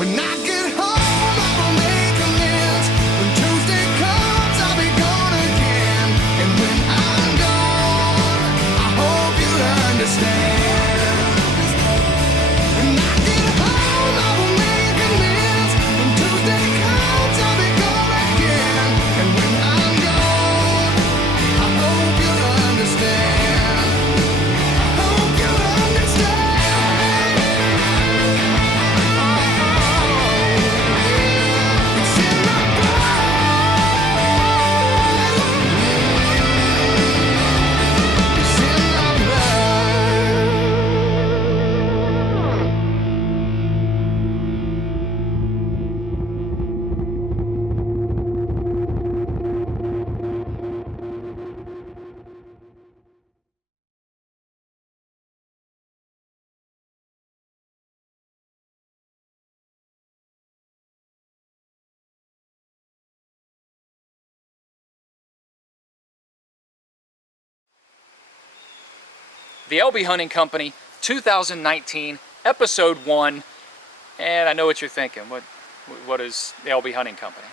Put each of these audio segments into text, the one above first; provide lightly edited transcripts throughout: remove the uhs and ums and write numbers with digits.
When I get home, I will make amends. When Tuesday comes, I'll be gone again. And when I'm gone, I hope you'll understand. When I get home, I will make amends. When Tuesday comes, I'll be gone again. And when I'm gone, I hope you'll understand. I hope you'll understand. It's in my blood. It's in my blood. The LB Hunting Company 2019, Episode 1. And I know what you're thinking. What is the LB Hunting Company?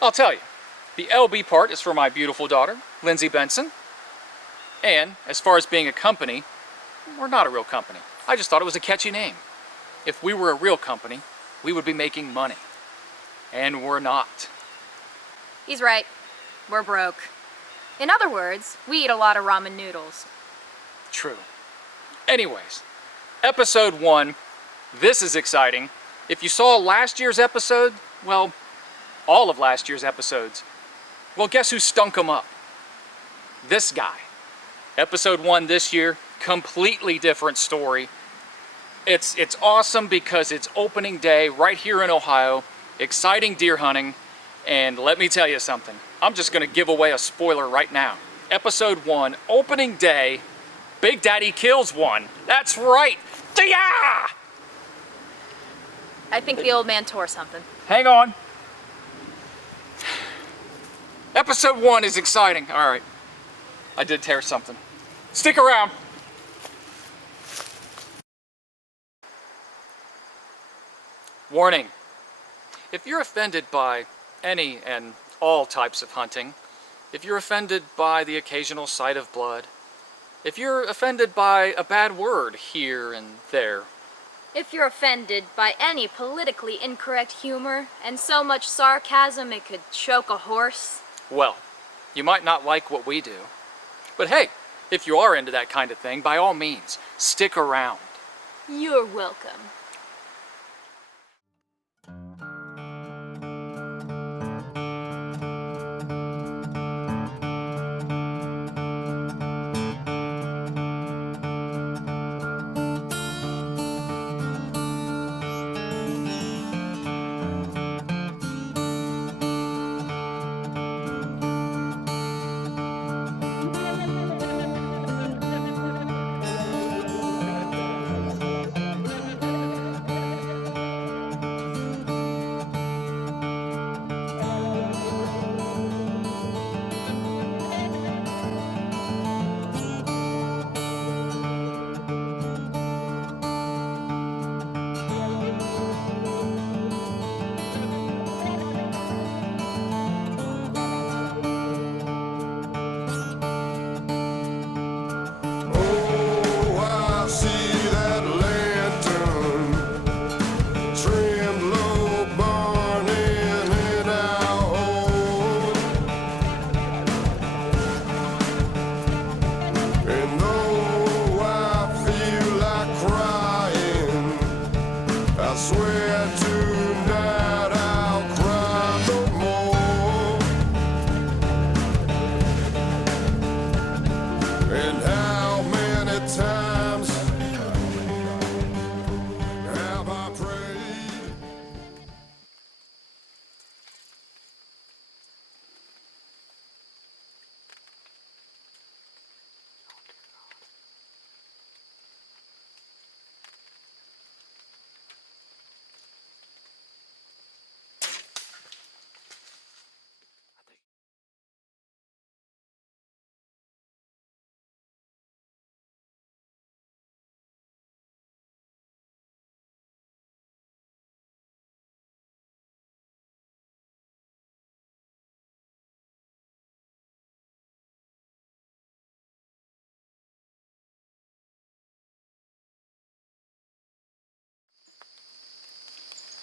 I'll tell you. The LB part is for my beautiful daughter, Lindsay Benson. And as far as being a company, we're not a real company. I just thought it was a catchy name. If we were a real company, we would be making money. And we're not. He's right. We're broke. In other words, we eat a lot of ramen noodles. True. Anyways, Episode 1. This is exciting. If you saw last year's episode, well, all of last year's episodes, well, guess who stunk them up? This guy. Episode 1 this year, completely different story. It's awesome because it's opening day right here in Ohio, exciting deer hunting, and let me tell you something. I'm just gonna give away a spoiler right now. Episode 1, opening day, Big Daddy kills one. That's right. Yeah! I think the old man tore something. Hang on. Episode 1 is exciting. All right. I did tear something. Stick around. Warning. If you're offended by any and all types of hunting, if you're offended by the occasional sight of blood, if you're offended by a bad word here and there, If you're offended by any politically incorrect humor and so much sarcasm it could choke a horse, well, you might not like what we do. But hey, if you are into that kind of thing, by all means, stick around. you're welcome.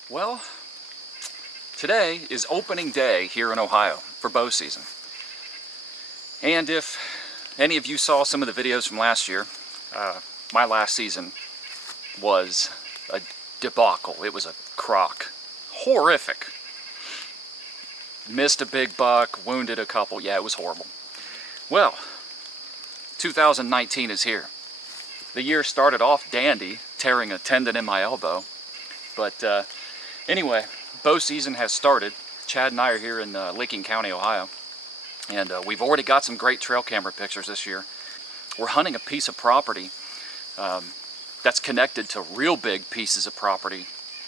Well, today is opening day here in Ohio for bow season. And if any of you saw some of the videos from last year, my last season was a debacle. It was a crock. Horrific. Missed a big buck, wounded a couple. Yeah, it was horrible. Well, 2019 is here. The year started off dandy, tearing a tendon in my elbow. But anyway, bow season has started. Chad and I are here in Licking County, Ohio. And we've already got some great trail camera pictures this year. We're hunting a piece of property that's connected to real big pieces of property.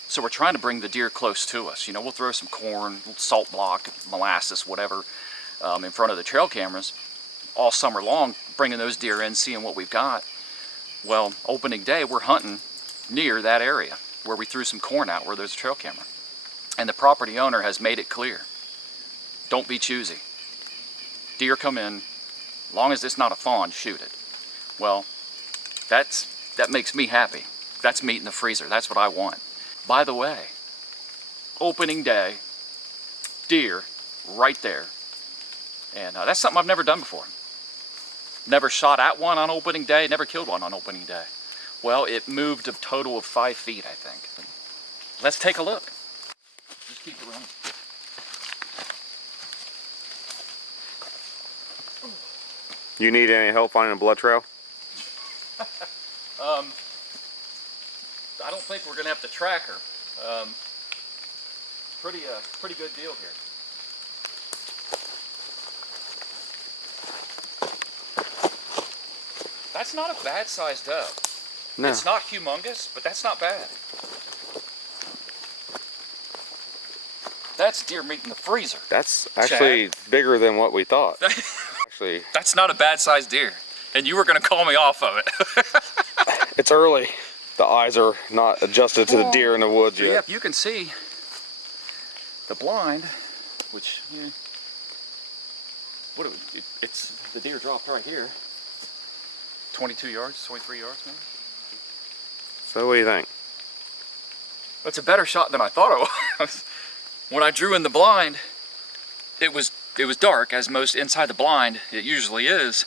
So we're trying to bring the deer close to us. You know, we'll throw some corn, salt block, molasses, whatever, in front of the trail cameras all summer long, bringing those deer in, seeing what we've got. Well, opening day, we're hunting near that area where we threw some corn out where there's a trail camera. And the property owner has made it clear, don't be choosy. Deer come in, long as it's not a fawn, shoot it. Well, that makes me happy. That's meat in the freezer. That's what I want. By the way, opening day, deer right there. And that's something I've never done before. Never shot at one on opening day, never killed one on opening day. Well, it moved a total of 5 feet, I think. But let's take a look. Just keep it running. You need any help finding a blood trail? I don't think we're gonna have to track her. Pretty good deal here. That's not a bad sized doe. No. It's not humongous, but that's not bad. That's deer meat in the freezer. That's actually bigger than what we thought. Actually, That's not a bad sized deer. And you were gonna call me off of it. it's early. The eyes are not adjusted to the deer in the woods So, yet. yeah, you can see the blind, which, yeah, it's the deer dropped right here. 22 yards, 23 yards maybe. So what do you think? That's a better shot than I thought it was. When I drew in the blind, it was dark, as most inside the blind it usually is.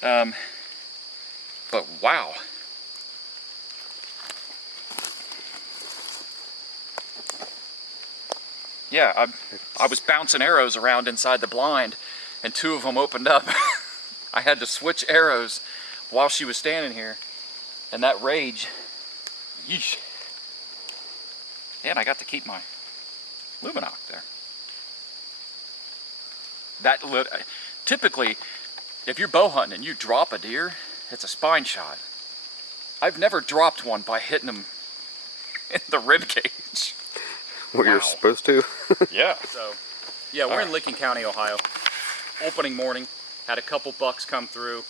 But wow. Yeah, I was bouncing arrows around inside the blind, and 2 of them opened up. I had to switch arrows while she was standing here, and that rage, yeesh. And I got to keep my Luminoc there. Typically, if you're bow hunting and you drop a deer, it's a spine shot. I've never dropped one by hitting them in the rib cage. What Wow. you're supposed to? Yeah. So, yeah, we're in Licking County, Ohio. Opening morning, had a couple bucks come through.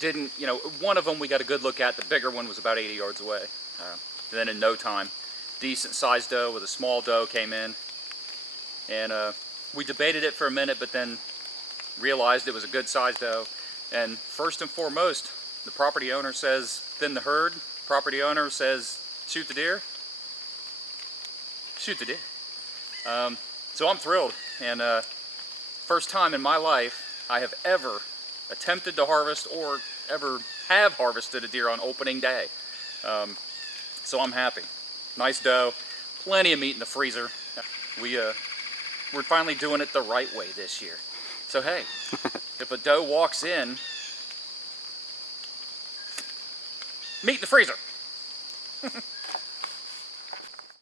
Didn't, one of them we got a good look at. The bigger one was about 80 yards away. Then in no time, decent sized doe with a small doe came in. And we debated it for a minute, but then realized it was a good sized doe. And first and foremost, the property owner says thin the herd. Property owner says shoot the deer. Shoot the deer. So I'm thrilled, and first time in my life I have ever attempted to harvest or ever have harvested a deer on opening day. So I'm happy. Nice doe, plenty of meat in the freezer. We're finally doing it the right way this year. So hey, if a doe walks in, meat in the freezer.